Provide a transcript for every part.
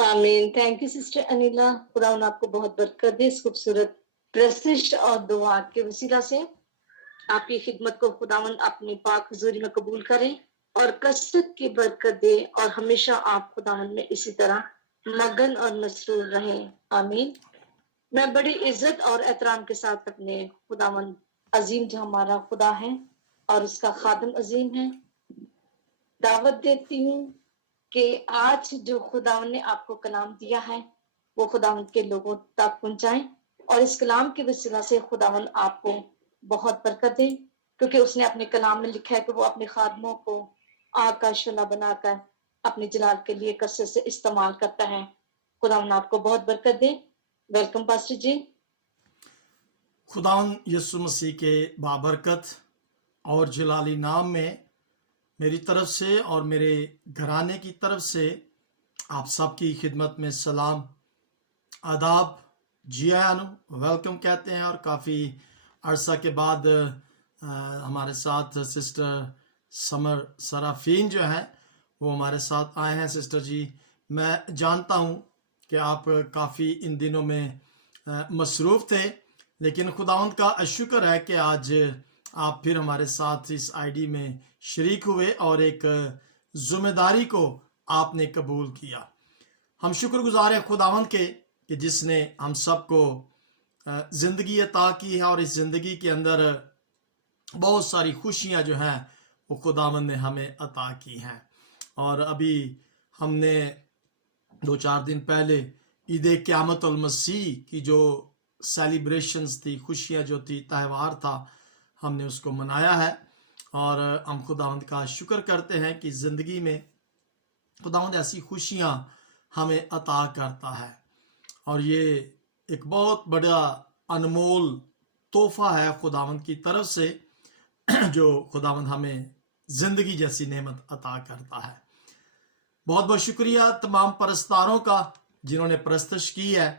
آمین. Thank you sister Anila. خداوند آپ کو بہت برکت دے اس خوبصورت پرستش اور دعا کے وسیلہ سے. آپ کی خدمت کو خداوند اپنی پاک حضوری میں قبول کرے اور کثرت کی برکت دے اور ہمیشہ آپ خداوند میں اسی طرح مگن اور مسرور رہیں. آمین. میں بڑی عزت اور احترام کے ساتھ اپنے خداوند عظیم جو ہمارا خدا ہے اور اس کا خادم عظیم ہے دعوت دیتی ہوں کہ آج جو خداوند نے آپ کو کلام دیا ہے وہ خداوند کے لوگوں تک پہنچائیں اور اس کلام کے وسیلہ سے خداوند آپ کو بہت برکت دے، کیونکہ اس نے اپنے کلام میں لکھا ہے کہ وہ اپنے خادموں کو آگ کا شعلہ بنا کر اپنے جلال کے لیے کثرت سے استعمال کرتا ہے. خداوند آپ کو بہت برکت دے. ویلکم پاسٹر جی. خداوند یسوع مسیح کے بابرکت اور جلالی نام میں میری طرف سے اور میرے گھرانے کی طرف سے آپ سب کی خدمت میں سلام، آداب، جی آیاں ویلکم کہتے ہیں. اور کافی عرصہ کے بعد ہمارے ساتھ سسٹر سمر سرافین جو ہیں وہ ہمارے ساتھ آئے ہیں. سسٹر جی میں جانتا ہوں کہ آپ کافی ان دنوں میں مصروف تھے، لیکن خداوند کا شکر ہے کہ آج آپ پھر ہمارے ساتھ اس آئی ڈی میں شریک ہوئے اور ایک ذمہ داری کو آپ نے قبول کیا. ہم شکر گزار ہیں خداوند کے کہ جس نے ہم سب کو زندگی عطا کی ہے اور اس زندگی کے اندر بہت ساری خوشیاں جو ہیں وہ خداوند نے ہمیں عطا کی ہیں. اور ابھی ہم نے 2-4 دن پہلے عید قیامت المسیح کی جو سیلیبریشنز تھی، خوشیاں جو تھی، تہوار تھا، ہم نے اس کو منایا ہے. اور ہم خداوند کا شکر کرتے ہیں کہ زندگی میں خداوند ایسی خوشیاں ہمیں عطا کرتا ہے اور یہ ایک بہت بڑا انمول تحفہ ہے خداوند کی طرف سے جو خداوند ہمیں زندگی جیسی نعمت عطا کرتا ہے. بہت بہت شکریہ تمام پرستاروں کا جنہوں نے پرستش کی ہے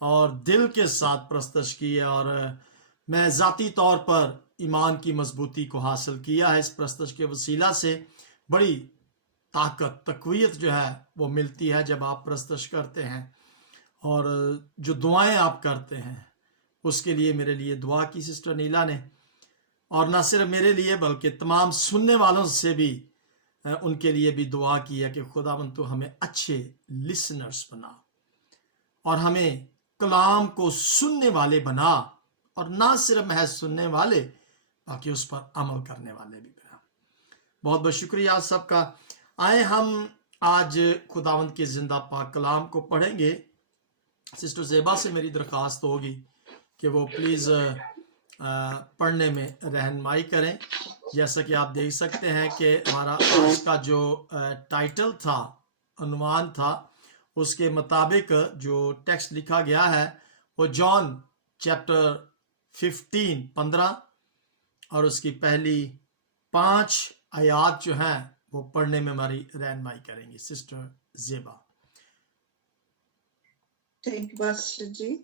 اور دل کے ساتھ پرستش کی ہے. اور میں ذاتی طور پر ایمان کی مضبوطی کو حاصل کیا ہے. اس پرستش کے وسیلہ سے بڑی طاقت، تقویت جو ہے وہ ملتی ہے جب آپ پرستش کرتے ہیں. اور جو دعائیں آپ کرتے ہیں اس کے لیے میرے لیے دعا کی سسٹر نیلا نے، اور نہ صرف میرے لیے بلکہ تمام سننے والوں سے بھی ان کے لیے بھی دعا کی ہے کہ خداوند تو ہمیں اچھے لسنرز بنا اور ہمیں کلام کو سننے والے بنا، اور نہ صرف محض سننے والے باقی اس پر عمل کرنے والے بھی بنا. بہت بہت شکریہ آپ سب کا. آئے ہم آج خداوند کے زندہ پاک کلام کو پڑھیں گے. سسٹر زیبا سے میری درخواست ہوگی کہ وہ پلیز پڑھنے میں رہنمائی کریں. جیسا کہ آپ دیکھ سکتے ہیں کہ ہمارا آج کا جو ٹائٹل تھا، عنوان تھا، اس کے مطابق جو ٹیکسٹ لکھا گیا ہے وہ جان چیپٹر 15 اور اس کی پہلی 5 آیات جو ہیں وہ پڑھنے میں ہماری رہنمائی کریں گی sister Zeba. Thank you pastor ji.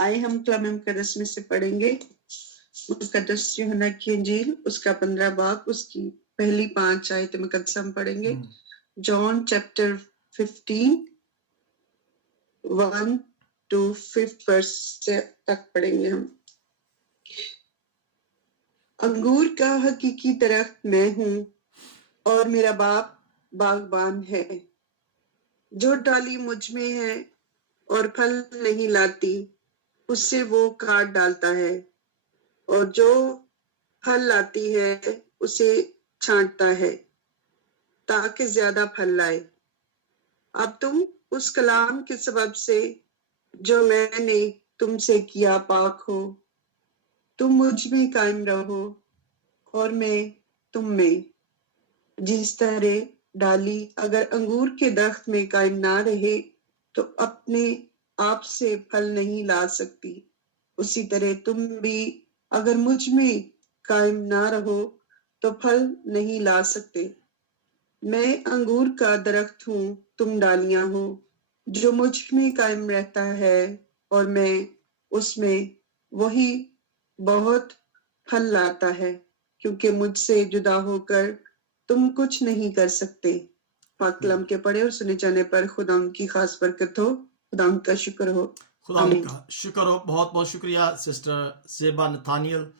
آئے ہم کلام مقدس میں سے پڑھیں گے مقدس یوحنا کی انجیل اس کا 15 باب اس کی پہلی 5 آیت مقدسہ ہم پڑھیں گے. جان چیپٹر 15 1 to 5 ورس تک پڑھیں گے ہم. انگور کا حقیقی درخت میں ہوں اور میرا باپ باغبان ہے. جو ڈالی مجھ میں ہے اور پھل نہیں لاتی اس سے وہ کاٹ ڈالتا ہے، اور جو پھل لاتی ہے اسے چھانٹتا ہے تاکہ زیادہ پھل لائے. اب تم اس کلام کے سبب سے جو میں نے تم سے کیا پاک ہو. تم مجھ میں قائم رہو اور میں تم میں. جس طرح ڈالی اگر انگور کے درخت میں قائم نہ رہے تو اپنے آپ سے پھل نہیں لا سکتی، اسی طرح تم بھی اگر مجھ میں قائم نہ رہو تو پھل نہیں لا سکتے. میں انگور کا درخت ہوں، تم ڈالیاں ہو. جو مجھ میں قائم رہتا ہے اور میں اس میں، وہی بہت پھل لاتا ہے، کیونکہ مجھ سے جدا ہو کر تم کچھ نہیں کر سکتے. पाक कलाम के पढ़े और सुने जाने पर खुदा की खास बरकत हो। खुदा का शुक्र हो। खुदावंद का शुक्र हो। बहुत बहुत शुक्रिया सिस्टर ज़ेबा नथानियल।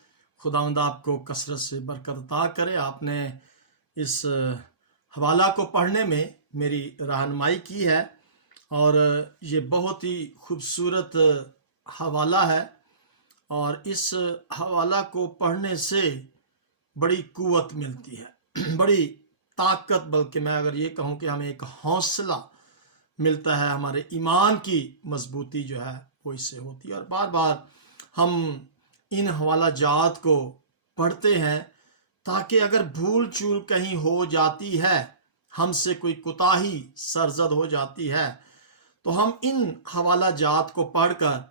खुदावंद आपको कसरत से बरकत अता करे। आपने इस हवाला को पढ़ने में मेरी रहनुमाई की है और ये बहुत ही खूबसूरत हवाला है और इस हवाला को पढ़ने से बड़ी कुव्वत मिलती है, बड़ी ताकत, बल्कि मैं अगर ये कहूँ कि हमें एक हौसला मिलता है। हमारे ईमान की मजबूती जो है वो इससे होती है। और बार बार हम इन हवाला जात को पढ़ते हैं ताकि अगर भूल चूल कहीं हो जाती है, हमसे कोई कुताही सरजद हो जाती है, तो हम इन हवाला जात को पढ़कर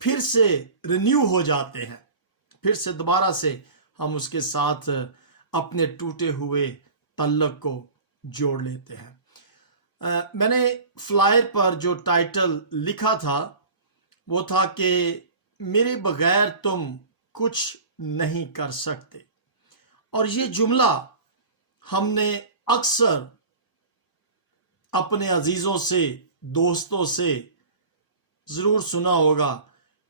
फिर से रिन्यू हो जाते हैं, फिर से दोबारा से हम उसके साथ अपने टूटे हुए तल्लक को जोड़ लेते हैं। मैंने फ्लायर पर जो टाइटल लिखा था वो था कि मेरे बगैर तुम कुछ नहीं कर सकते। और ये जुमला हमने अक्सर अपने अजीजों से, दोस्तों से जरूर सुना होगा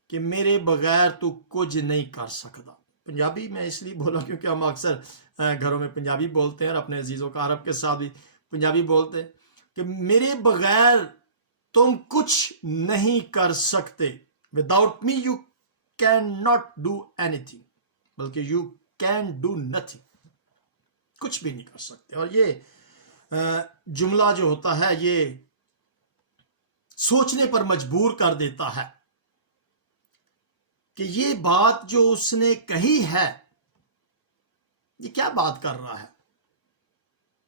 कि मेरे बगैर तू कुछ नहीं कर सकता। पंजाबी में इसलिए बोला क्योंकि हम अक्सर घरों में पंजाबी बोलते हैं और अपने अजीजों का अरब के साथ भी पंजाबी बोलते हैं कि मेरे बगैर तुम कुछ नहीं कर सकते। Without me you can not do anything, बल्कि यू कैन डू नथिंग, कुछ भी नहीं कर सकते। और ये जुमला जो होता है ये सोचने पर मजबूर कर देता है कि ये बात जो उसने कही है, ये क्या बात कर रहा है,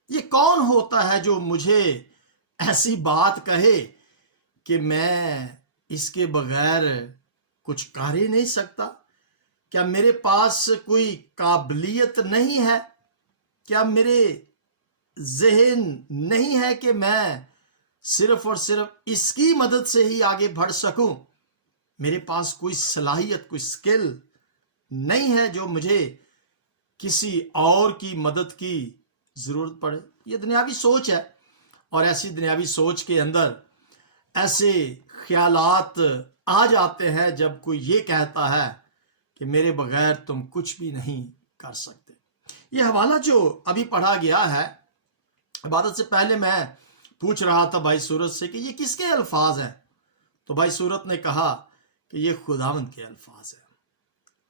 ये कौन होता है जो मुझे ऐसी बात कहे कि मैं इसके बगैर कुछ कर ही नहीं सकता। क्या मेरे पास कोई काबिलियत नहीं है? क्या मेरे ज़हन नहीं है कि मैं सिर्फ और सिर्फ इसकी मदद से ही आगे बढ़ सकूं? मेरे पास कोई सलाहियत, कोई स्किल नहीं है जो मुझे किसी और की मदद की जरूरत पड़े। ये दुनियावी सोच है और ऐसी दुनियावी सोच के अंदर ऐसे ख्यालात आ जाते हैं जब कोई ये कहता है कि मेरे बगैर तुम कुछ भी नहीं कर सकते। ये हवाला जो अभी पढ़ा गया है, इबादत से पहले मैं पूछ रहा था भाई सूरत से कि ये किसके अल्फाज हैं, तो भाई सूरत ने कहा कि ये खुदावंद के अल्फाज हैं,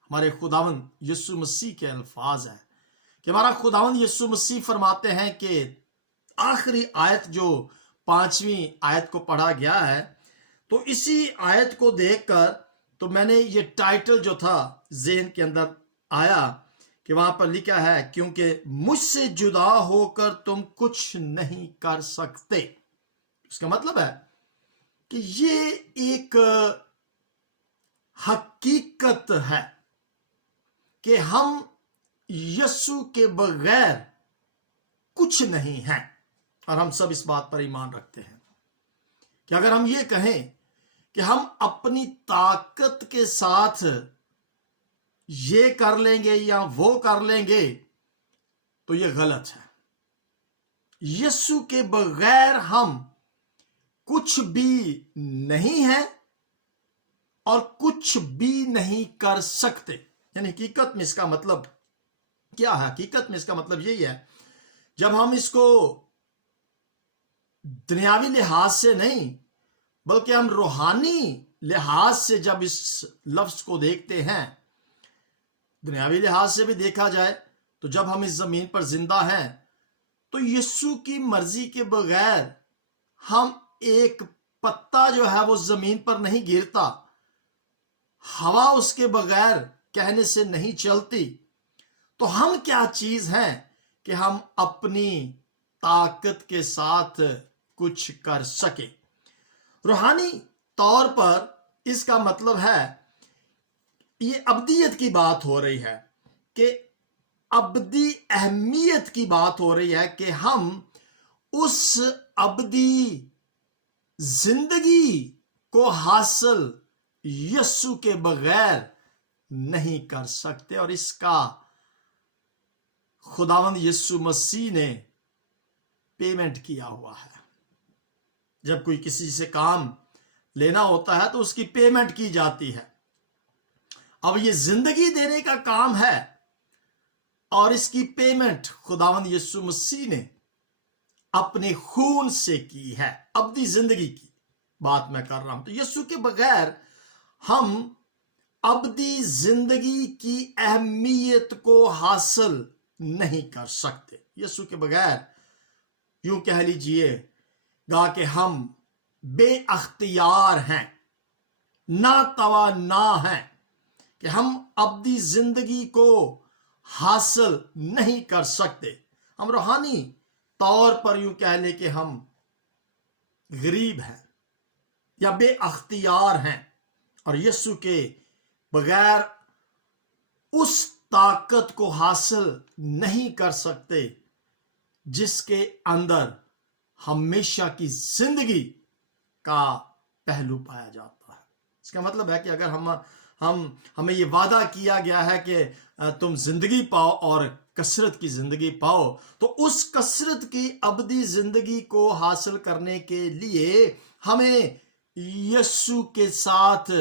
हमारे खुदावंद यीशु मसीह के अल्फाज हैं। कि हमारा खुदावंद यीशु मसीह फरमाते हैं कि आखिरी आयत जो 5वीं आयत को पढ़ा गया है, तो इसी आयत को देखकर तो मैंने ये टाइटल जो था ज़हन के अंदर आया कि वहां पर लिखा है क्योंकि मुझसे जुदा होकर तुम कुछ नहीं कर सकते। इसका मतलब है कि ये एक हकीकत है कि हम यीशु के बगैर कुछ नहीं हैं। और हम सब इस बात पर ईमान रखते हैं कि अगर हम ये कहें कि हम अपनी ताकत के साथ ये कर लेंगे या वो कर लेंगे, तो ये गलत है। यीशु के बगैर हम कुछ भी नहीं है और कुछ भी नहीं कर सकते। यानी हकीकत में इसका मतलब क्या है? हकीकत में इसका मतलब यही है, जब हम इसको दुनियावी लिहाज से नहीं बल्कि हम रूहानी लिहाज से जब इस लफ्ज को देखते हैं, दुनियावी लिहाज से भी देखा जाए तो जब हम इस जमीन पर जिंदा हैं तो यीशु की मर्जी के बगैर हम एक पत्ता जो है वो जमीन पर नहीं गिरता, हवा उसके बगैर कहने से नहीं चलती। तो हम क्या चीज हैं कि हम अपनी ताकत के साथ कुछ कर सके। रूहानी तौर पर इसका मतलब है, ये अब्दियत की बात हो रही है कि अब्दी अहमियत की बात हो रही है कि हम उस अब्दी जिंदगी को हासिल यीशु के बगैर नहीं कर सकते। और इसका खुदावंद यीशु मसीह ने पेमेंट किया हुआ है। जब कोई किसी से काम लेना होता है तो उसकी पेमेंट की जाती है। अब ये जिंदगी देने का काम है और इसकी पेमेंट खुदावंद यीशु मसीह ने अपने खून से की है। अब्दी जिंदगी की बात मैं कर रहा हूं। तो यीशु के बगैर हम अब्दी जिंदगी की अहमियत को हासिल नहीं कर सकते। यीशु के बगैर यूं कह लीजिएगा कि हम बेअख्तियार हैं, ना तवाना हैं कि हम अब्दी जिंदगी को हासिल नहीं कर सकते। हम रूहानी तौर पर यूं कह ले कि हम गरीब हैं या बेअख्तियार हैं, और यीशु के बगैर उस ताकत को हासिल नहीं कर सकते जिसके अंदर हमेशा की जिंदगी का पहलू पाया जाता है। इसका मतलब है कि अगर हमें ये वादा किया गया है कि तुम जिंदगी पाओ और कसरत की जिंदगी पाओ, तो उस कसरत की अब्दी जिंदगी को हासिल करने के लिए हमें यीशु के साथ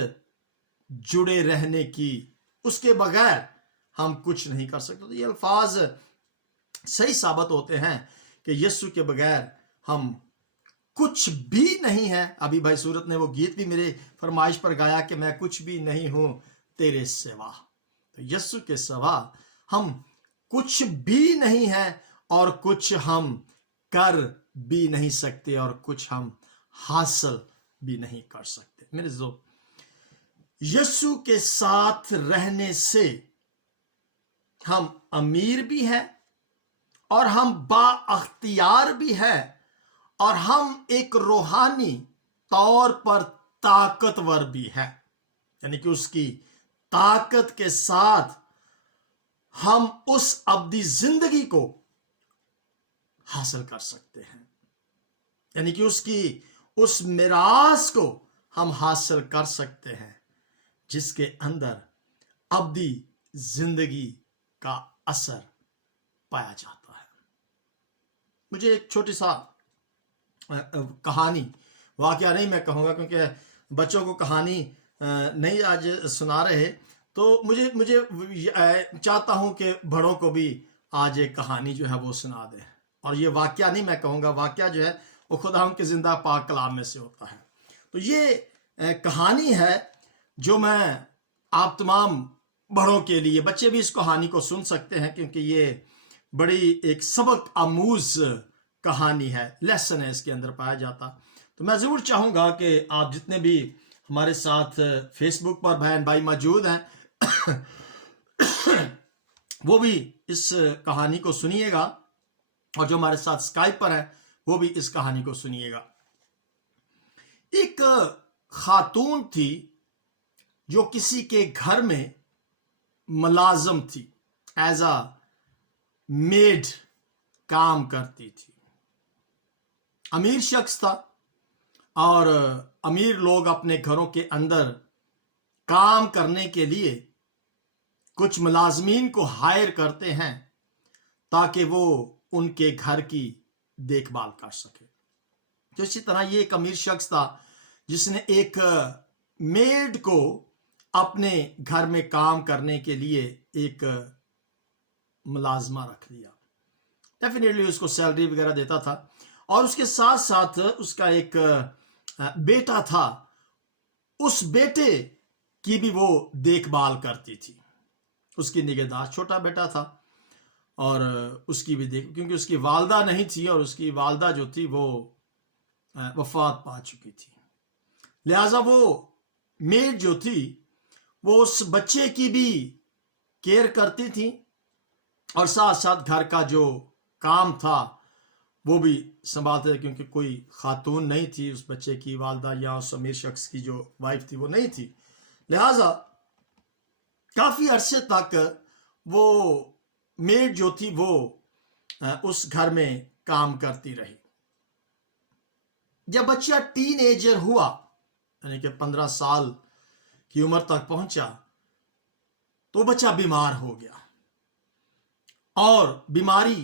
जुड़े रहने की, उसके बगैर हम कुछ नहीं कर सकते। तो ये अल्फाज सही साबित होते हैं कि यीशु के बगैर हम कुछ भी नहीं है। अभी भाई सूरत ने वो गीत भी मेरे फरमाइश पर गाया कि मैं कुछ भी नहीं हूं तेरे सिवा। तो यीशु के सिवा हम कुछ भी नहीं है और कुछ हम कर भी नहीं सकते और कुछ हम हासिल भी नहीं कर सकते। मेरे दोस्तों, यीशु के साथ रहने से हम अमीर भी हैं और हम बाअख्तियार भी हैं और हम एक रूहानी तौर पर ताकतवर भी हैं। यानी कि उसकी ताकत के साथ हम उस अब्दी जिंदगी को हासिल कर सकते हैं। यानी कि उसकी उस मिरास को हम हासिल कर सकते हैं जिसके अंदर अब्दी जिंदगी का असर पाया जाता है। मुझे एक छोटी सा कहानी, वाकया नहीं मैं कहूँगा क्योंकि बच्चों को कहानी नहीं आज सुना रहे, तो मुझे चाहता हूँ कि बड़ों को भी आज एक कहानी जो है वो सुना दे। और ये वाकया नहीं मैं कहूँगा, वाकया जो है वो खुदा के जिंदा पाक कलाम में से होता है। तो ये कहानी है जो मैं आप तमाम बड़ों के लिए, बच्चे भी इस कहानी को सुन सकते हैं क्योंकि ये बड़ी एक सबक आमूज कहानी है, लेसन है इसके अंदर पाया जाता। तो मैं ज़रूर चाहूँगा कि आप जितने भी हमारे साथ फेसबुक पर बहन भाई मौजूद हैं वो भी इस कहानी को सुनिएगा, और जो हमारे साथ स्काइप पर है वो भी इस कहानी को सुनिएगा। एक खातून थी जो किसी के घर में मुलाजम थी, एज अ मेड काम करती थी। अमीर शख्स था और अमीर लोग अपने घरों के अंदर काम करने के लिए कुछ मुलाजमीन को हायर करते हैं ताकि वो उनके घर की देखभाल कर सके। तो इसी तरह ये एक अमीर शख्स था जिसने एक मेड को अपने घर में काम करने के लिए एक मुलाजमा रख लिया। डेफिनेटली उसको सैलरी वगैरह देता था और उसके साथ साथ उसका एक बेटा था, उस बेटे की भी वो देखभाल करती थी। उसकी निगहदार, छोटा बेटा था और उसकी भी क्योंकि उसकी वालदा नहीं थी और उसकी वालदा जो थी वो वफात पा चुकी थी, लिहाजा वो मेड जो थी वो उस बच्चे की भी केयर करती थी और साथ साथ घर का जो काम था वो भी संभालते थे, क्योंकि कोई खातून नहीं थी उस बच्चे की वालदा या उस अमीर शख्स की जो वाइफ थी वो नहीं थी। लिहाजा काफी अरसे तक वो मेड जो थी वो उस घर में काम करती रही। जब बच्चा टीनेजर हुआ, यानी कि 15 साल की उम्र तक पहुंचा, तो बच्चा बीमार हो गया और बीमारी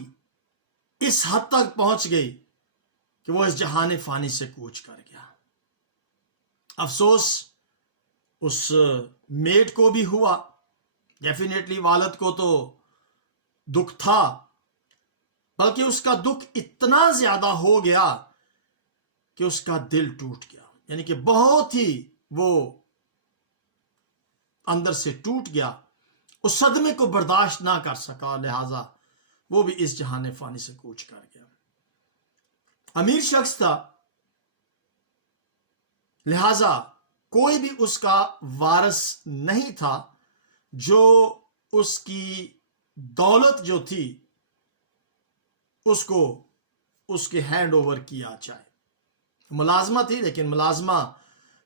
اس حد تک پہنچ گئی کہ وہ اس جہان فانی سے کوچ کر گیا. افسوس اس میڈ کو بھی ہوا. ڈیفینیٹلی والد کو تو دکھ تھا، بلکہ اس کا دکھ اتنا زیادہ ہو گیا کہ اس کا دل ٹوٹ گیا. یعنی کہ بہت ہی وہ اندر سے ٹوٹ گیا، اس صدمے کو برداشت نہ کر سکا، لہذا وہ بھی اس جہان فانی سے کوچ کر گیا. امیر شخص تھا، لہذا کوئی بھی اس کا وارث نہیں تھا جو اس کی دولت جو تھی اس کو اس کے ہینڈ اوور کیا جائے. ملازمہ تھی، لیکن ملازمہ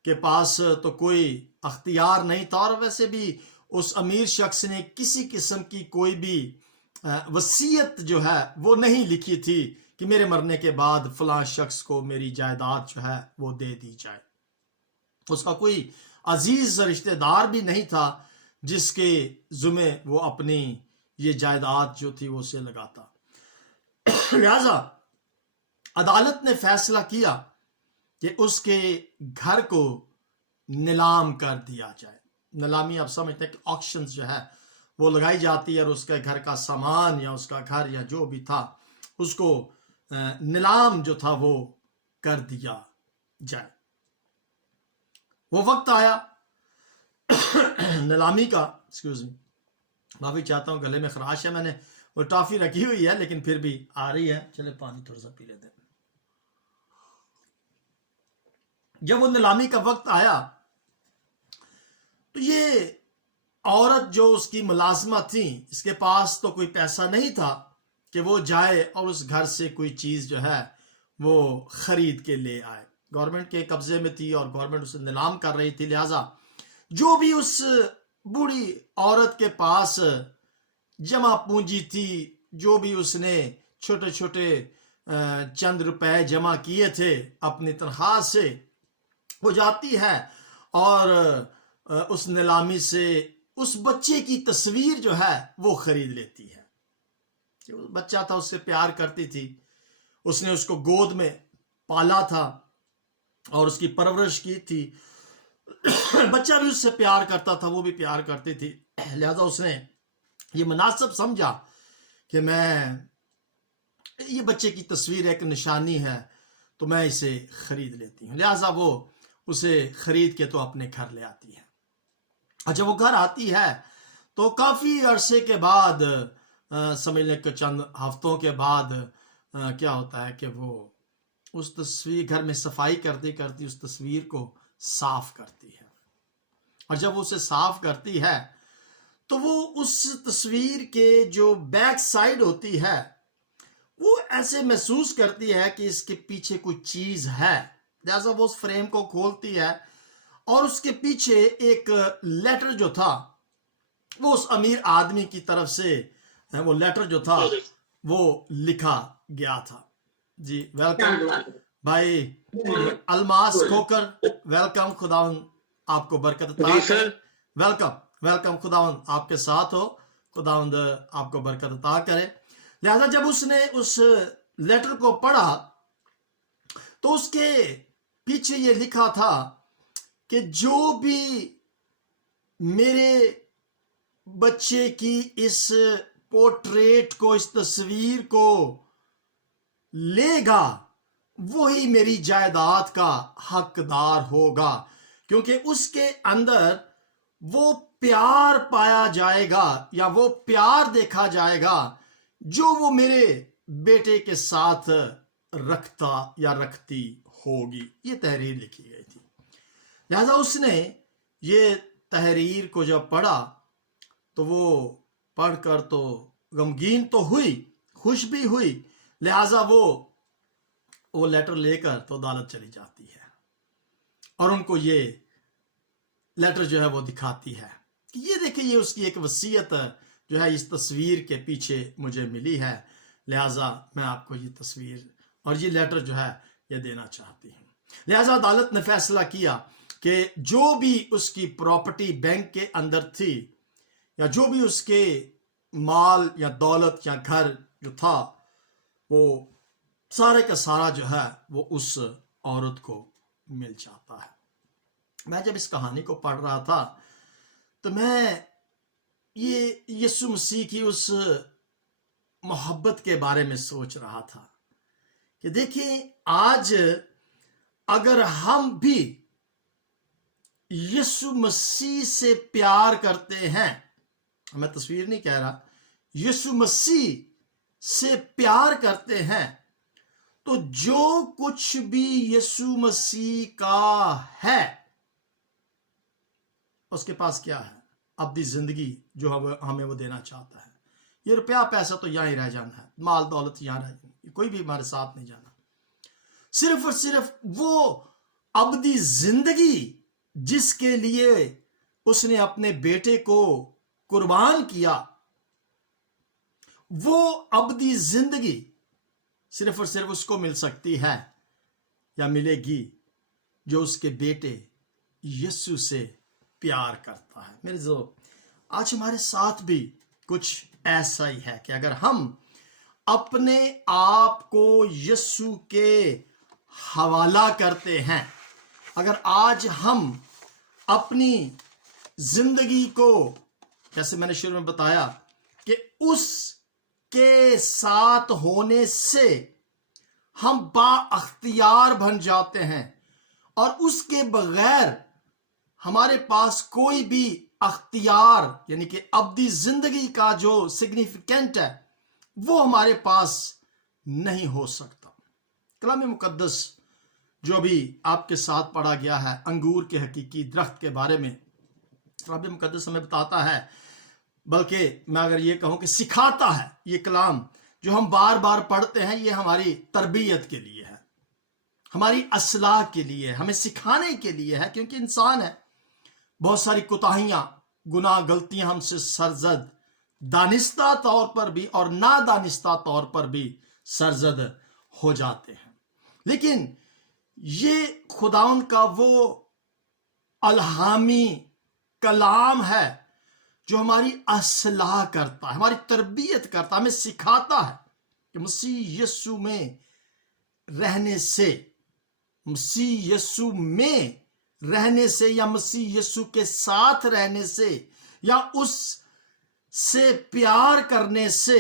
کے پاس تو کوئی اختیار نہیں تھا، اور ویسے بھی اس امیر شخص نے کسی قسم کی کوئی بھی وصیت جو ہے وہ نہیں لکھی تھی کہ میرے مرنے کے بعد فلاں شخص کو میری جائیداد جو ہے وہ دے دی جائے. اس کا کوئی عزیز رشتہ دار بھی نہیں تھا جس کے ذمہ وہ اپنی یہ جائیداد جو تھی وہ اسے لگاتا. لہذا عدالت نے فیصلہ کیا کہ اس کے گھر کو نیلام کر دیا جائے. نیلامی آپ سمجھتے ہیں کہ آکشنز جو ہے وہ لگائی جاتی ہے، اور اس کے گھر کا سامان یا اس کا گھر یا جو بھی تھا اس کو نیلام جو تھا وہ کر دیا جائے. وہ وقت آیا نیلامی کا. ایکسکیوز می، معافی چاہتا ہوں، گلے میں خراش ہے. میں نے وہ ٹافی رکھی ہوئی ہے لیکن پھر بھی آ رہی ہے. چلے پانی تھوڑا سا پی لیتے ہیں. جب وہ نیلامی کا وقت آیا تو یہ عورت جو اس کی ملازمہ تھی، اس کے پاس تو کوئی پیسہ نہیں تھا کہ وہ جائے اور اس گھر سے کوئی چیز جو ہے وہ خرید کے لے آئے. گورنمنٹ کے قبضے میں تھی اور گورنمنٹ اسے نیلام کر رہی تھی، لہٰذا جو بھی اس بوڑھی عورت کے پاس جمع پونجی تھی، جو بھی اس نے چھوٹے چھوٹے چند روپے جمع کیے تھے اپنی تنخواہ سے، وہ جاتی ہے اور اس نیلامی سے اس بچے کی تصویر جو ہے وہ خرید لیتی ہے. بچہ تھا، اس سے پیار کرتی تھی، اس نے اس کو گود میں پالا تھا اور اس کی پرورش کی تھی. بچہ بھی اس سے پیار کرتا تھا، وہ بھی پیار کرتی تھی. لہذا اس نے یہ مناسب سمجھا کہ میں یہ بچے کی تصویر ایک نشانی ہے تو میں اسے خرید لیتی ہوں. لہذا وہ اسے خرید کے تو اپنے گھر لے آتی ہے. جب وہ گھر آتی ہے تو کافی عرصے کے بعد، سمجھ لیں کہ چند ہفتوں کے بعد کیا ہوتا ہے کہ وہ اس تصویر گھر میں صفائی کرتی کرتی اس تصویر کو صاف کرتی ہے. اور جب وہ اسے صاف کرتی ہے تو وہ اس تصویر کے جو بیک سائڈ ہوتی ہے وہ ایسے محسوس کرتی ہے کہ اس کے پیچھے کوئی چیز ہے. لہذا وہ اس فریم کو کھولتی ہے اور اس کے پیچھے ایک لیٹر جو تھا وہ اس امیر آدمی کی طرف سے، وہ لیٹر جو تھا وہ لکھا گیا تھا. جی ویلکم بھائی الماس کھوکر، ویلکم. خداوند آپ کو برکت عطا کرے. ویلکم خداوند آپ کے ساتھ ہو، خداوند آپ کو برکت عطا کرے. لہذا جب اس نے اس لیٹر کو پڑھا تو اس کے پیچھے یہ لکھا تھا کہ جو بھی میرے بچے کی اس پورٹریٹ کو، اس تصویر کو لے گا وہی میری جائیداد کا حقدار ہوگا، کیونکہ اس کے اندر وہ پیار پایا جائے گا یا وہ پیار دیکھا جائے گا جو وہ میرے بیٹے کے ساتھ رکھتا یا رکھتی ہوگی. یہ تحریر لکھی گئی تھی. لہذا اس نے یہ تحریر کو جب پڑھا تو وہ پڑھ کر تو غمگین تو ہوئی، خوش بھی ہوئی. لہذا وہ لیٹر لے کر تو عدالت چلی جاتی ہے اور ان کو یہ لیٹر جو ہے وہ دکھاتی ہے کہ یہ دیکھیں، یہ اس کی ایک وصیت جو ہے اس تصویر کے پیچھے مجھے ملی ہے، لہٰذا میں آپ کو یہ تصویر اور یہ لیٹر جو ہے یہ دینا چاہتی ہوں. لہٰذا عدالت نے فیصلہ کیا کہ جو بھی اس کی پراپرٹی بینک کے اندر تھی یا جو بھی اس کے مال یا دولت یا گھر جو تھا वो सारे का सारा जो है वो उस औरत को मिल जाता है। मैं जब इस कहानी को पढ़ रहा था तो मैं ये यीशु मसीह की उस मोहब्बत के बारे में सोच रहा था कि देखिए, आज अगर हम भी यीशु मसीह से प्यार करते हैं, मैं तस्वीर नहीं कह रहा, यीशु मसीह से प्यार करते हैं, तो जो कुछ भी यीशु मसीह का है उसके पास क्या है? अब्दी जिंदगी जो हमें वो देना चाहता है। ये रुपया पैसा तो यहाँ ही रह जाना है, माल दौलत यहाँ रह जाना, कोई भी हमारे साथ नहीं जाना। सिर्फ और सिर्फ वो अब्दी जिंदगी जिसके लिए उसने अपने बेटे को कुर्बान किया, वो अब्दी जिंदगी सिर्फ और सिर्फ उसको मिल सकती है या मिलेगी जो उसके बेटे यीशु से प्यार करता है। मेरे जो आज हमारे साथ भी कुछ ऐसा ही है कि अगर हम अपने आप को यीशु के हवाला करते हैं, अगर आज हम अपनी जिंदगी को, जैसे मैंने शुरू में बताया कि उसके साथ होने से हम बाअख्तियार बन जाते हैं और उसके बगैर हमारे पास कोई भी अख्तियार यानी कि अब्दी जिंदगी का जो सिग्निफिकेंट है वो हमारे पास नहीं हो सकता। कलाम मुकद्दस जो भी आपके साथ पढ़ा गया है अंगूर के हकीकी दरख्त के बारे में, कलाम मुकद्दस हमें बताता है, बल्कि मैं अगर ये कहूं कि सिखाता है। ये कलाम जो हम बार बार पढ़ते हैं ये हमारी तरबियत के लिए है, हमारी असलाह के लिए, हमें सिखाने के लिए है, क्योंकि इंसान है, बहुत सारी कोताहियां, गुनाह, गलतियां हमसे सरजद दानिस्ता तौर पर भी और नादानिस्ता तौर पर भी सरजद हो जाते हैं। लेकिन ये खुदावन का वो अलहामी कलाम है जो हमारी असलाह करता है, हमारी तरबियत करता है, हमें सिखाता है कि मसीह यीशु में रहने से, मसीह यीशु में रहने से या मसीह यीशु के साथ रहने से या उस से प्यार करने से,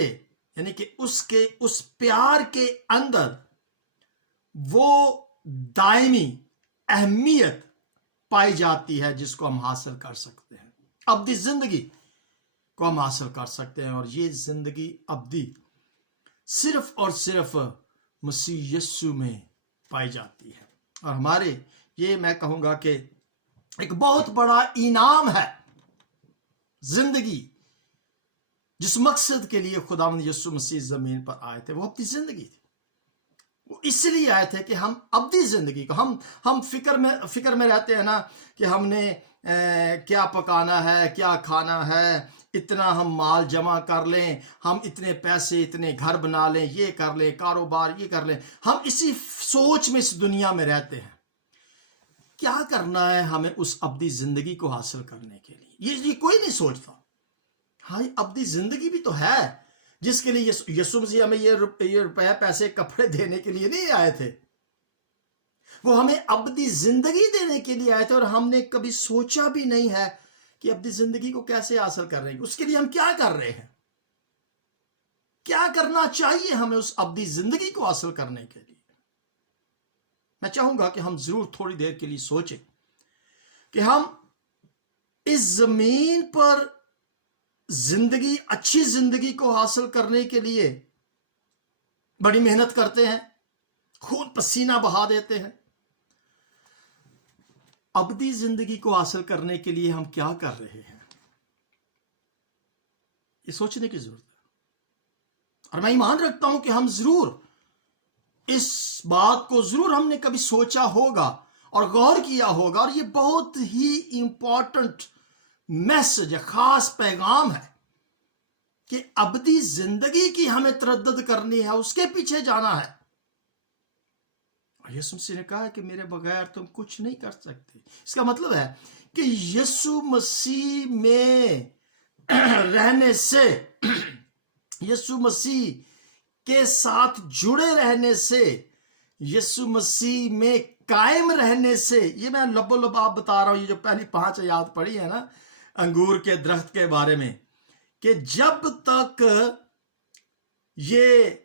यानी कि उसके उस प्यार के अंदर वो दायमी अहमियत पाई जाती है जिसको हम हासिल कर सकते हैं, अब्दी जिंदगी को हम हासिल कर सकते हैं। और ये जिंदगी अब्दी सिर्फ और सिर्फ मसीह यीशु में पाई जाती है। और हमारे ये मैं कहूंगा कि एक बहुत बड़ा इनाम है जिंदगी, जिस मकसद के लिए खुदावंद यीशु मसीह जमीन पर आए थे वो अब्दी जिंदगी थी। वो इसलिए आए थे कि हम अब्दी जिंदगी को, हम फिक्र में रहते हैं ना कि हमने क्या पकाना है, क्या खाना है, इतना हम माल जमा कर लें, हम इतने पैसे, इतने घर बना लें, ये कर लें, कारोबार ये कर लें। हम इसी सोच में इस दुनिया में रहते हैं। क्या करना है हमें उस अब्दी जिंदगी को हासिल करने के लिए, ये कोई नहीं सोचता। हाँ, अब्दी जिंदगी भी तो है जिसके लिए यीशु मसीह हमें ये रुपए पैसे कपड़े देने के लिए नहीं आए थे, वो हमें अब्दी जिंदगी देने के लिए आए थे। और हमने कभी सोचा भी नहीं है कि अब्दी जिंदगी को कैसे हासिल कर रहे हैं, उसके लिए हम क्या कर रहे हैं, क्या करना चाहिए हमें उस अब्दी जिंदगी को हासिल करने के लिए। मैं चाहूंगा कि हम जरूर थोड़ी देर के लिए सोचें कि हम इस जमीन पर जिंदगी, अच्छी जिंदगी को हासिल करने के लिए बड़ी मेहनत करते हैं, खून पसीना बहा देते हैं। अब्दी जिंदगी को हासिल करने के लिए हम क्या कर रहे हैं, ये सोचने की जरूरत है। और मैं ईमान रखता हूं कि हम जरूर इस बात को जरूर हमने कभी सोचा होगा और गौर किया होगा। और ये बहुत ही इंपॉर्टेंट मैसेज है, खास पैगाम है कि अब्दी जिंदगी की हमें तरद्दुद करनी है, उसके पीछे जाना है। और यीशु मसीह ने कहा है कि मेरे बगैर तुम कुछ नहीं कर सकते। इसका मतलब है कि यीशु मसीह में रहने से, यीशु मसीह के साथ जुड़े रहने से, यीशु मसीह में कायम रहने से, ये मैं लबो-लब आप बता रहा हूं, ये जो पहली 5 आयत पढ़ी है ना अंगूर के दरख्त के बारे में, कि जब तक ये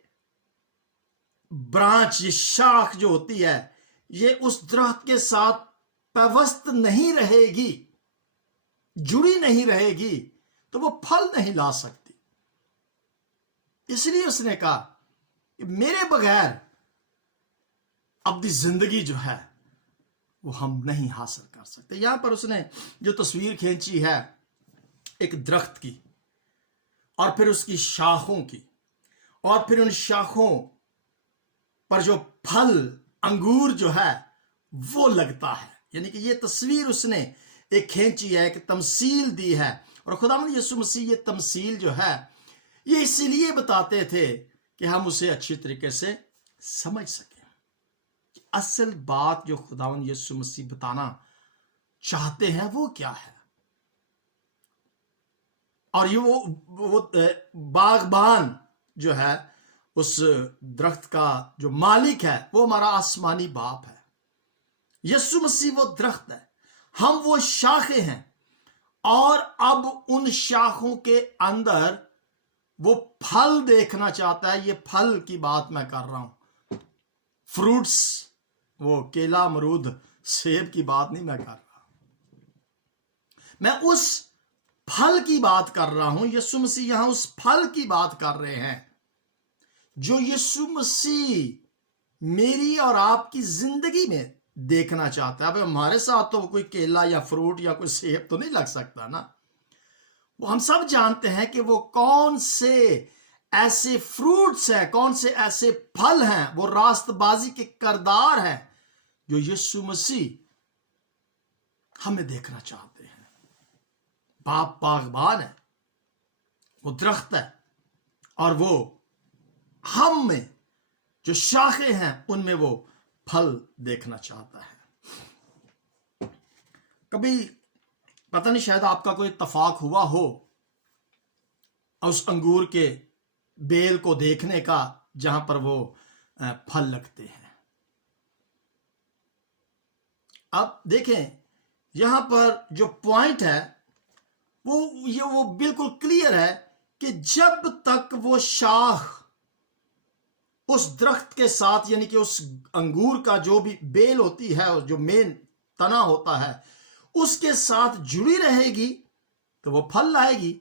ब्रांच, ये शाख जो होती है, ये उस दरख्त के साथ पैवस्त नहीं रहेगी, जुड़ी नहीं रहेगी, तो वो फल नहीं ला सकती। इसलिए उसने कहा कि मेरे बगैर अब्दी जिंदगी जो है वो हम नहीं हासिल कर सकते। यहां पर उसने जो तस्वीर खींची है एक दरख्त की, और फिर उसकी शाखों की, और फिर उन शाखों पर जो फल, अंगूर जो है वो लगता है, यानी कि ये तस्वीर उसने एक खींची है, एक तमसील दी है। और खुदावंद यीशु मसीह ये तमसील जो है ये इसीलिए बताते थे कि हम उसे अच्छी तरीके से समझ सकें कि असल बात जो खुदावंद यीशु मसीह बताना चाहते हैं वो क्या है। और ये वो बागबान जो है, उस दरख्त का जो मालिक है वो हमारा आसमानी बाप है। यीशु मसीह वो दरख्त है, हम वो शाखें हैं, और अब उन शाखों के अंदर वो फल देखना चाहता है। ये फल की बात मैं कर रहा हूं, फ्रूट्स, वो केला, अमरूद, सेब की बात नहीं मैं कर रहा, मैं उस फल की बात कर रहा हूं। यीशु मसीह यहां उस फल की बात कर रहे हैं जो यीशु मसीह मेरी और आपकी जिंदगी में देखना चाहता है। अब हमारे साथ तो कोई केला या फ्रूट या कोई सेब तो नहीं लग सकता ना। वो हम सब जानते हैं कि वो कौन से ऐसे फ्रूट्स हैं, कौन से ऐसे फल हैं, वो रास्तबाजी के किरदार हैं जो यीशु मसीह हमें देखना चाहते हैं। बाप बागबान है, वो दरख्त है, और वो हम में जो शाखें हैं उनमें वो फल देखना चाहता है। कभी पता नहीं, शायद आपका कोई इत्तफाक हुआ हो उस अंगूर के बेल को देखने का जहां पर वो फल लगते हैं। अब देखें यहां पर जो पॉइंट है वो बिल्कुल क्लियर है कि जब तक वो शाख उस दरख्त के साथ, यानी कि उस अंगूर का जो भी बेल होती है, जो मेन तना होता है, उसके साथ जुड़ी रहेगी तो वो फल लाएगी।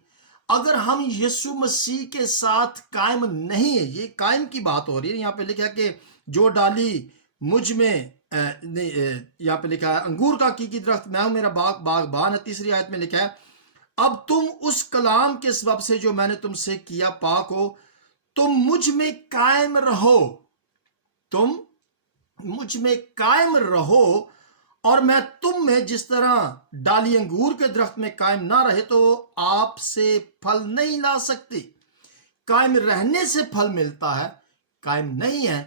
अगर हम यीशु मसीह के साथ कायम नहीं है, ये कायम की बात हो रही है। यहां पे लिखा है कि जो डाली मुझ में यहां पे लिखा है अंगूर का की दरख्त मैं हूं, मेरा बागबान है। तीसरी आयत में लिखा है अब तुम उस कलाम के सबब से जो मैंने तुमसे किया पाक हो, तुम मुझ में कायम रहो, तुम मुझ में कायम रहो, और मैं तुम में। जिस तरह डाली अंगूर के दरख्त में कायम ना रहे तो आपसे फल नहीं ला सकती। कायम रहने से फल मिलता है, कायम नहीं है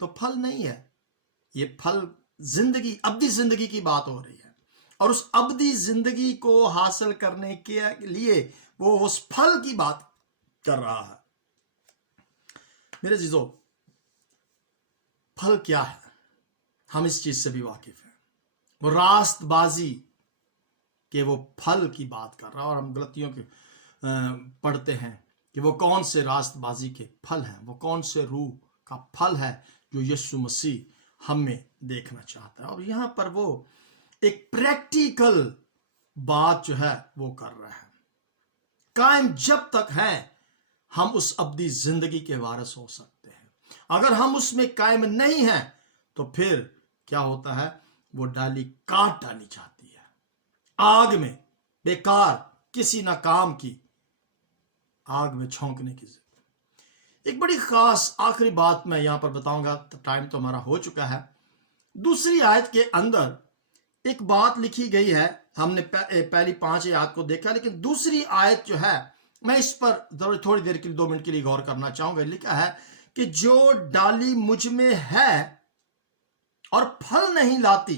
तो फल नहीं है। ये फल जिंदगी, अब्दी जिंदगी की बात हो रही है, और उस अब्दी जिंदगी को हासिल करने के लिए वो उस फल की बात कर रहा है। मेरे जीजों, फल क्या है हम इस चीज से भी वाकिफ हैं। वो रास्तबाजी के वो फल की बात कर रहा है, और हम गलतियों के पढ़ते हैं कि वो कौन से रास्तबाजी के फल हैं, वो कौन से रूह का फल है जो यीशु मसीह हमें देखना चाहता है। और यहां पर वो एक प्रैक्टिकल बात जो है वो कर रहा है। कायम जब तक है हम उस अब्दी जिंदगी के वारिस हो सकते हैं। अगर हम उसमें कायम नहीं हैं तो फिर क्या होता है, वो डाली काट डाली जाती है आग में, बेकार किसी ना काम की आग में झोंकने की जरूरत। एक बड़ी खास आखिरी बात मैं यहां पर बताऊंगा, टाइम तो हमारा हो चुका है। दूसरी आयत के अंदर एक बात लिखी गई है, हमने पहली 5 आयत को देखा, लेकिन दूसरी आयत जो है मैं इस पर थोड़ी देर के लिए 2 मिनट के लिए गौर करना चाहूंगा। लिखा है कि जो डाली मुझ में है और फल नहीं लाती।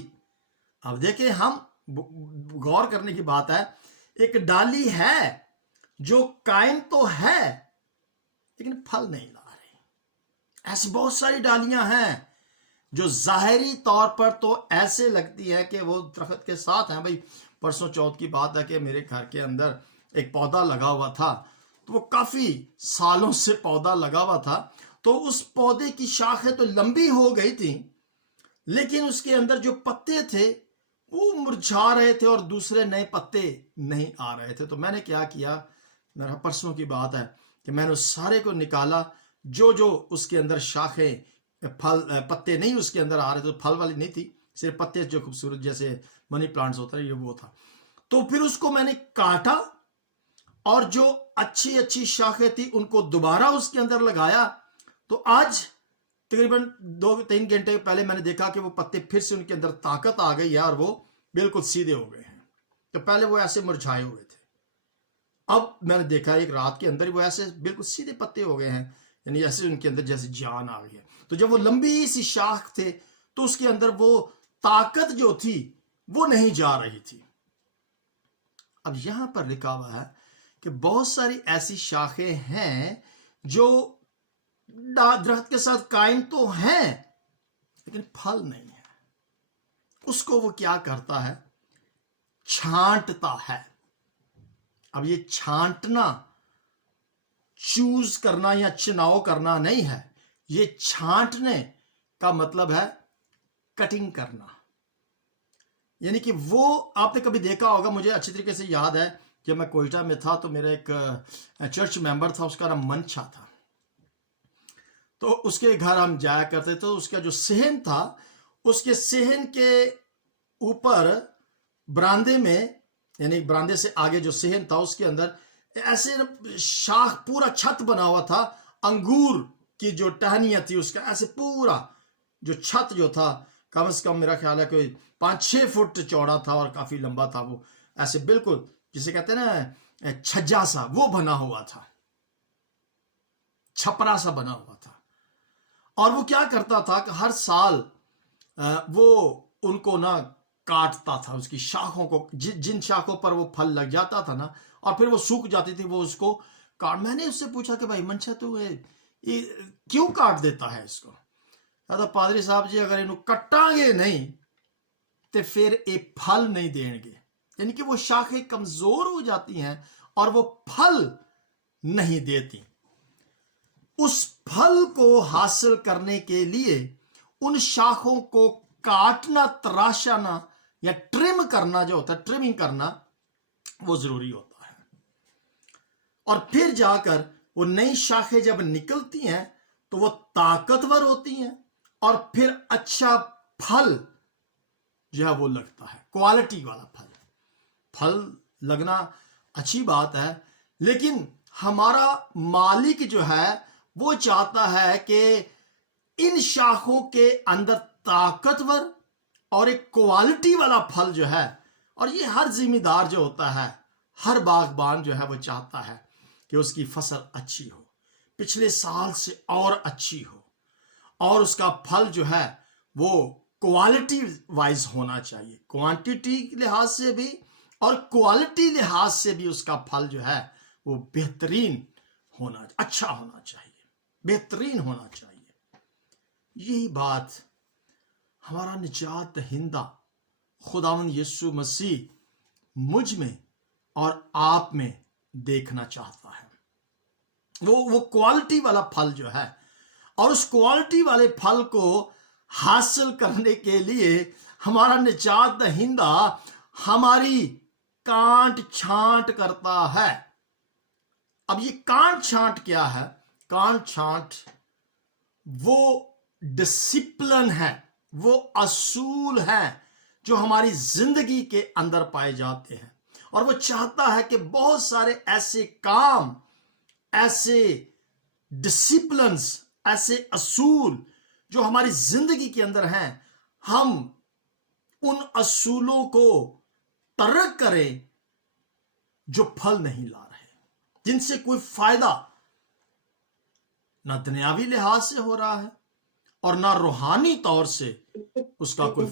अब देखिए, हम गौर करने की बात है, एक डाली है जो कायम तो है लेकिन फल नहीं ला रही। ایسی بہت ساری ڈالیاں ہیں جو ظاہری طور پر تو ایسے لگتی ہے کہ وہ درخت کے ساتھ ہیں. بھائی پرسوں چوتھ کی بات ہے کہ میرے گھر کے اندر ایک پودا لگا ہوا تھا، تو وہ کافی سالوں سے پودا لگا ہوا تھا، تو اس پودے کی شاخیں تو لمبی ہو گئی تھیں، لیکن اس کے اندر جو پتے تھے وہ مرجھا رہے تھے اور دوسرے نئے پتے نہیں آ رہے تھے. تو میں نے کیا کیا، میرا پرسوں کی بات ہے کہ میں نے اس سارے کو نکالا، جو اس کے اندر شاخیں پھل پتے نہیں اس کے اندر آ رہے تھے، پھل والی نہیں تھی، صرف پتے جو خوبصورت جیسے منی پلانٹس ہوتا ہے یہ وہ تھا. تو پھر اس کو میں نے کاٹا اور جو اچھی شاخیں تھی ان کو دوبارہ اس کے اندر لگایا. تو آج تقریباً 2-3 گھنٹے پہلے میں نے دیکھا کہ وہ پتے پھر سے ان کے اندر طاقت آ گئی ہے اور وہ بالکل سیدھے ہو گئے ہیں. تو پہلے وہ ایسے مرجھائے ہوئے تھے، اب میں نے دیکھا ایک رات کے اندر وہ ایسے بالکل سیدھے پتے ہو گئے ہیں، یعنی ایسے ان کے اندر جیسے جان آ گئی ہے. تو جب وہ لمبی سی شاخ تھے تو اس کے اندر وہ طاقت جو تھی وہ نہیں جا رہی تھی. اب یہاں پر لکھا ہوا ہے کہ بہت ساری ایسی شاخیں ہیں جو درخت کے ساتھ قائم تو ہیں لیکن پھل نہیں ہے. اس کو وہ کیا کرتا ہے، چھانٹتا ہے. اب یہ چھانٹنا چوز کرنا یا چناؤ کرنا نہیں ہے، یہ چھانٹنے کا مطلب ہے کٹنگ کرنا. یعنی کہ وہ آپ نے کبھی دیکھا ہوگا، مجھے اچھی طریقے سے یاد ہے جب میں کوئٹہ میں تھا تو میرا ایک چرچ ممبر تھا، اس کا نام منچا تھا. تو اس کے گھر ہم جایا کرتے تھے. اس کا جو صحن تھا، اس کے صحن کے اوپر براندے میں، یعنی براندے سے آگے جو صحن تھا اس کے اندر ایسے شاخ پورا چھت بنا ہوا تھا. انگور کی جو ٹہنیاں تھی اس کا ایسے پورا جو چھت جو تھا کم از کم میرا خیال ہے کوئی 5-6 فٹ چوڑا تھا اور کافی لمبا تھا. وہ ایسے بالکل جسے کہتے ہیں نا چھجا سا وہ بنا ہوا تھا، چھپرا سا بنا ہوا تھا. اور وہ کیا کرتا تھا کہ ہر سال وہ ان کو نہ کاٹتا تھا، اس کی شاخوں کو، جن شاخوں پر وہ پھل لگ جاتا تھا نا اور پھر وہ سوکھ جاتی تھی وہ اس کو کاٹ. میں نے اس سے پوچھا کہ بھائی منشا تو یہ کیوں کاٹ دیتا ہے اس کو؟ کہتا پادری صاحب جی اگر انہوں کٹاں گے نہیں تو پھر یہ پھل نہیں دیں گے. یعنی کہ وہ شاخیں کمزور ہو جاتی ہیں اور وہ پھل نہیں دیتی. اس پھل کو حاصل کرنے کے لیے ان شاخوں کو کاٹنا، تراشنا یا ٹرم کرنا جو ہوتا ہے، ٹرمنگ کرنا وہ ضروری ہوتا ہے. اور پھر جا کر وہ نئی شاخیں جب نکلتی ہیں تو وہ طاقتور ہوتی ہیں اور پھر اچھا پھل جو ہے وہ لگتا ہے، کوالٹی والا پھل. پھل لگنا اچھی بات ہے، لیکن ہمارا مالک جو ہے وہ چاہتا ہے کہ ان شاخوں کے اندر طاقتور اور ایک کوالٹی والا پھل جو ہے، اور یہ ہر ذمہ دار جو ہوتا ہے، ہر باغبان جو ہے وہ چاہتا ہے کہ اس کی فصل اچھی ہو، پچھلے سال سے اور اچھی ہو، اور اس کا پھل جو ہے وہ کوالٹی وائز ہونا چاہیے، کوانٹیٹی کے لحاظ سے بھی اور کوالٹی لحاظ سے بھی اس کا پھل جو ہے وہ بہترین ہونا، اچھا ہونا چاہیے، بہترین ہونا چاہیے. یہی بات ہمارا نجات دہندہ خداوند یسوع مسیح مجھ میں اور آپ میں دیکھنا چاہتا ہے. وہ کوالٹی والا پھل جو ہے، اور اس کوالٹی والے پھل کو حاصل کرنے کے لیے ہمارا نجات دہندہ ہماری کانٹ چھانٹ کرتا ہے. اب یہ کانٹ چھانٹ کیا ہے؟ کانٹ چھانٹ وہ ڈسپلن ہے، وہ اصول ہیں جو ہماری زندگی کے اندر پائے جاتے ہیں. اور وہ چاہتا ہے کہ بہت سارے ایسے کام، ایسے ڈسپلنز، ایسے اصول جو ہماری زندگی کے اندر ہیں، ہم ان اصولوں کو ترک کریں جو پھل نہیں لا رہے، جن سے کوئی فائدہ نہ دنیاوی لحاظ سے ہو رہا ہے اور نہ روحانی طور سے اس کا کوئی